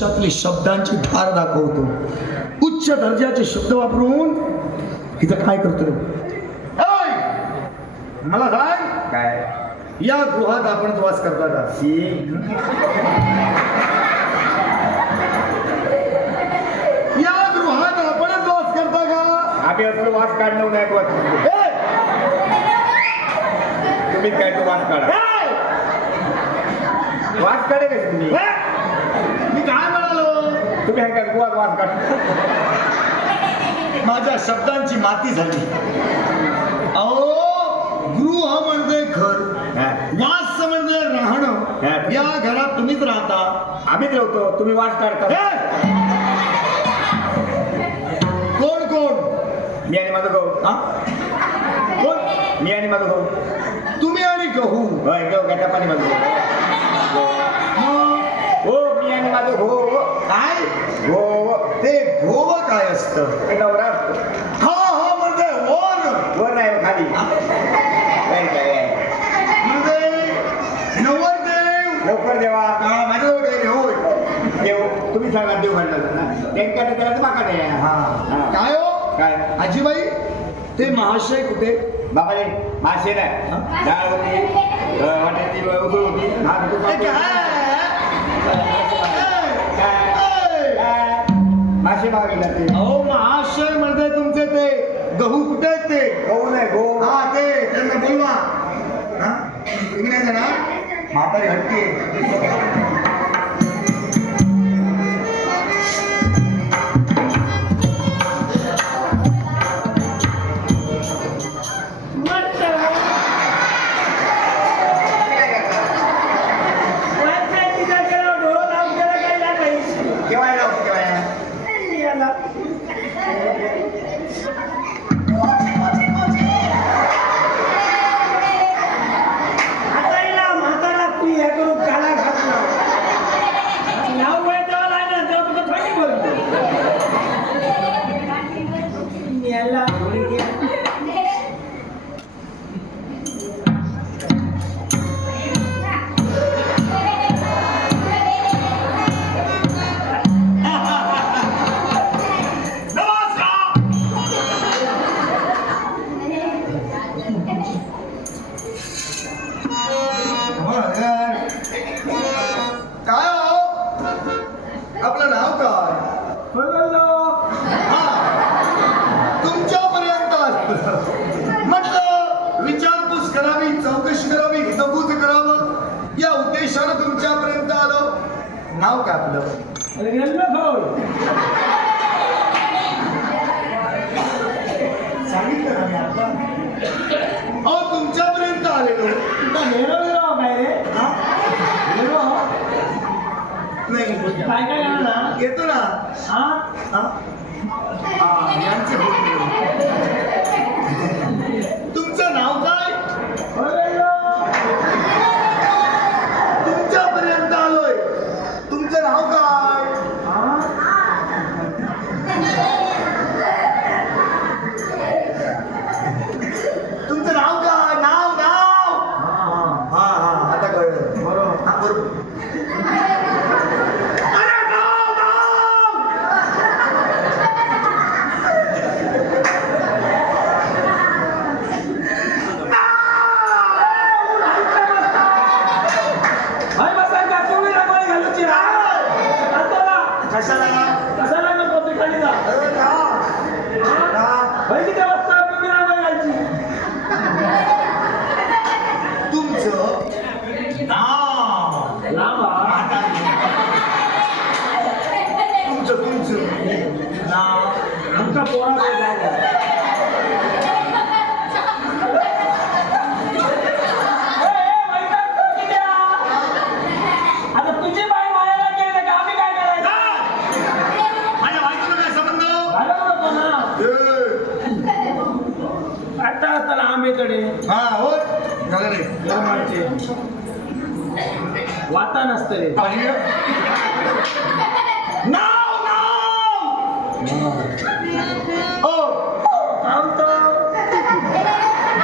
वंशातले शब्दांची धार दाखवतो. उच्च दर्जाचे शब्द वापरून इथं काय करतोय? मला सांग, काय या गृहात आपण वास करता का? या गृहात आपण वास करता का? आम्ही असलो वास काढणं नाही वाच तुम्ही काय तो वास काढा. वास काढे का तुम्ही? मी काय म्हणालो? तुम्ही आहे का गुहात वास काढ? माझ्या शब्दांची माती झाली. अहो, गृह म्हणजे घर, वास म्हणजे राहणं. या घरात तुम्हीच राहता, आम्हीच राहतो, तुम्ही वास काढता. कोण कोण? मी आणि माझं गहू. कोण? मी आणि माझं गहू. तुम्ही आणि गहू. होय गहू घ्या पाणी माझं. हो मी आणि माझं गहू. काय हो ते गोव काय असतं? ते नवरा असतो. हा म्हणजे वन. वर नाही खाली. म्हणजे नवरदेव. लवकर देवा. माझ्याजवळ होय. देव तुम्ही सांगा देव म्हणलं ना त्यांच्याकडे त्याला माका नाही. काय हो काय आजीबाई, ते महाशय कुठे? बाबाले मासे नाही डाळ होती वाट्याची उकळ होती. मासे मागे जाते. अहो महाशय म्हणजे तुमचे ते गहू कुठे आहेत? ते गहू नाही गहू. हा ते त्यांना बोलवा. तुम्ही नाही जाणार? म्हातारी हटके. नाव काय आपलं? सांगितलं ना मी आता. अहो तुमच्यापर्यंत आलेलो. नाही येतो ना. यांचे तुमचं नाव काय? तुमच्यापर्यंत आलोय. तुमचं नाव काय? तुमचं नाव काय? नाव नाव. हा हा आता कळलं. बरोबर हा बरोबर. वाता नसतले नाव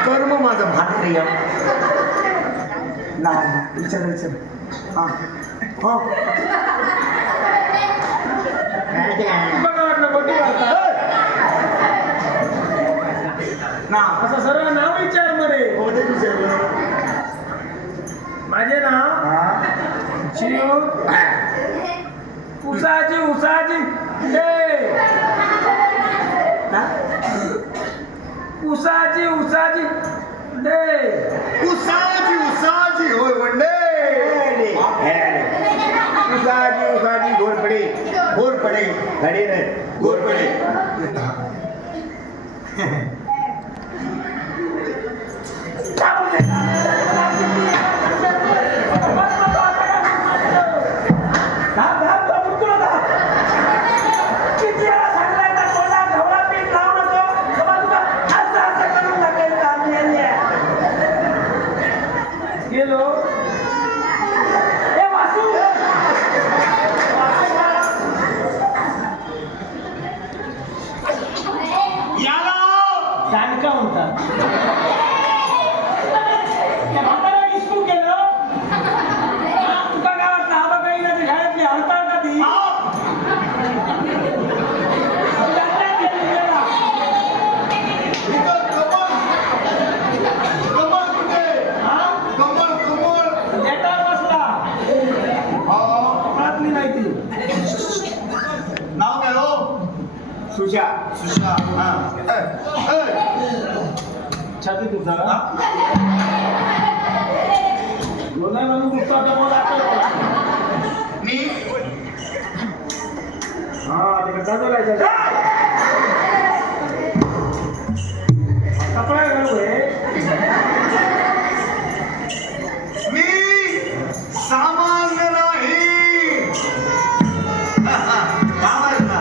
कर्म माझं भाकरी नाव विचार. हा बघा वाटलं गोटी वाजता ना असं सर्व नाव विचार मरे कोणते विचारलं माझे नाव शिव उसाजी उसाजी दे उसाजी उसाजी दे उसाजी उसाजी होय वंडे उसाजी उसाजी घोरपडे घोरपडे खडे नाही घोरपडे गेलो ए वासू याला दांडका म्हणतात त्या म्हातारा इसकू केलं तुका काय वाटतं हा बघा येईल शाळेतली हरताळ का ती दांड्यात गेली गेला. कमळ कुठे हा? कमळ कमळ देटावर बसला कपडातली माहिती नाव काय हो सुशा सुषा हा छाती तुझा बोलाय म्हणून गुप्ता बोला मी हा तिकडे जायचं कपडा घालू मी सामान्य नाही कामाच ना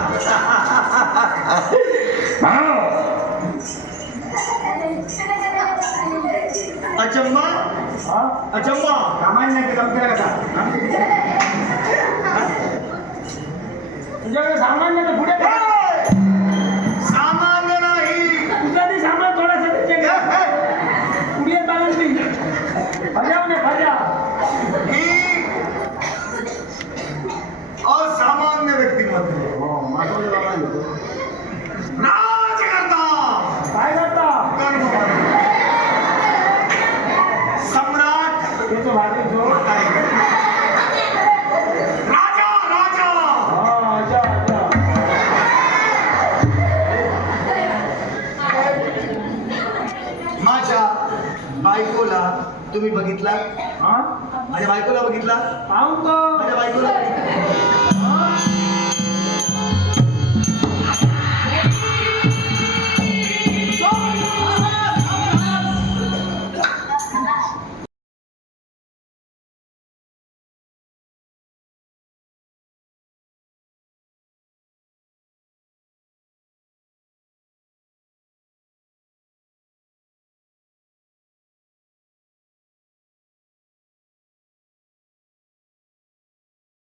अचंबा हा अचंबा सामान्य ते कमतर कसा तुझ्याकडे सामान नाही तर पुढे काय? सामान्य नाही तुझा ती सामान थोडासा त्याच्याकडे पुढे बांधली फजावणे फजा मी असामान्य व्यक्तिमत्व राजकर्ता काय करता सम्राट येतो भाजी जो राजा राजा हा अच्छा अच्छा माझ्या बायकोला तुम्ही बघितला हा माझ्या बायकोला बघितला पाहून तो माझ्या बायकोला